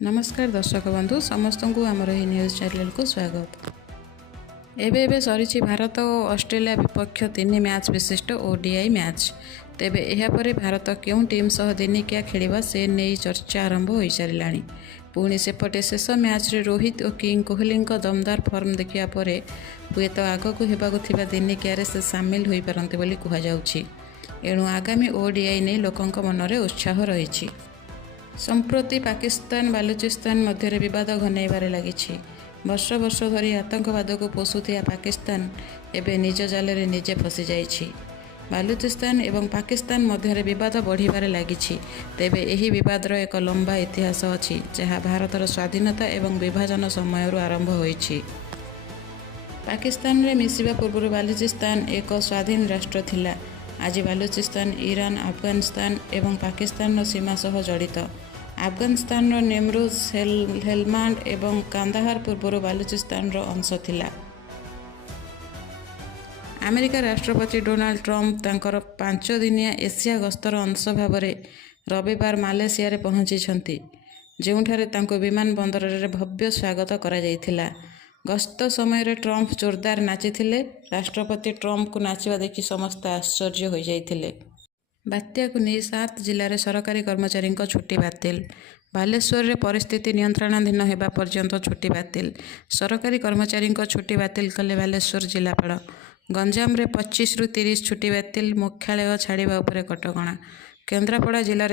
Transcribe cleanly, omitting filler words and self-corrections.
नमस्कार दर्शक बंधु समस्त को आमर यह न्यूज चैनल को स्वागत। एबे सरी भारत और ऑस्ट्रेलिया विपक्ष 3 मैच विशिष्ट ODI मैच। तेबे यापर भारत क्यों टीम सह दिनिकिया खेलिबा से नहीं चर्चा आरंभ हो सारा। पुणी सेपटे शेष मैच रे रोहित और किंग कोहली दमदार फॉर्म देखा पर हुए तो आगक होगा दिनिकिया से सामिल हो पारते बोली कहुच्छी। एणु आगामी ODI नहीं लोकों मनरे उत्साह रही। संप्रति पाकिस्तान बालूचिस्तान मध्य विवाद घनैबार लगी। वर्ष वर्ष धरी आतंकवाद को पोषुथिया पाकिस्तान एवं निज जाल निजे फसी जाइछि। बालूचिस्तान एवं पाकिस्तान मध्य विवाद बढ़िबार लगी। तेबे एही विवादर एक लंबा इतिहास अछि जहाँ भारतर स्वाधीनता एवं विभाजन समय आरंभ होइछि। पाकिस्तान रे मिसिबा पूर्व बालूचिस्तान एक स्वाधीन राष्ट्र थिला। आज बालूचिस्तान ईरान अफगानिस्तान एवं पाकिस्तान सीमा सह जड़ित। अफगानिस्तान नेमरुज हेलमांड एवं कांदाहार पूर्व बालूचिस्तान अंश थिला। अमेरिका राष्ट्रपति डोनाल्ड ट्रम्प तांकर 5 दिनिया एशिया गस्तर अंश भाव रविवार मालेशिया रे पहुंची, जोठारे तांको विमान बंदर रे भव्य स्वागत करा जायथिला। गस्त समय ट्रम्प जोरदार नाचिथिले। राष्ट्रपति ट्रम्प को नाचिबा देखि समस्त आश्चर्य हो जाइथिले। बात्या को नहीं 7 जिले में सरकारी कर्मचारी छुट्टी बातिल। बालेश्वर रे परिस्थिति नियंत्रणाधीन होगा पर्यंत छुट्टी बातिल। सरकारी कर्मचारी छुट्टी बातिल कले बालेश्वर जिलापाल। गंजाम रे 25 ରୁ 30 छुट्टी बातिल। मुख्यालय छाड़िबा उपरे कटकणा। केन्द्रापड़ा जिले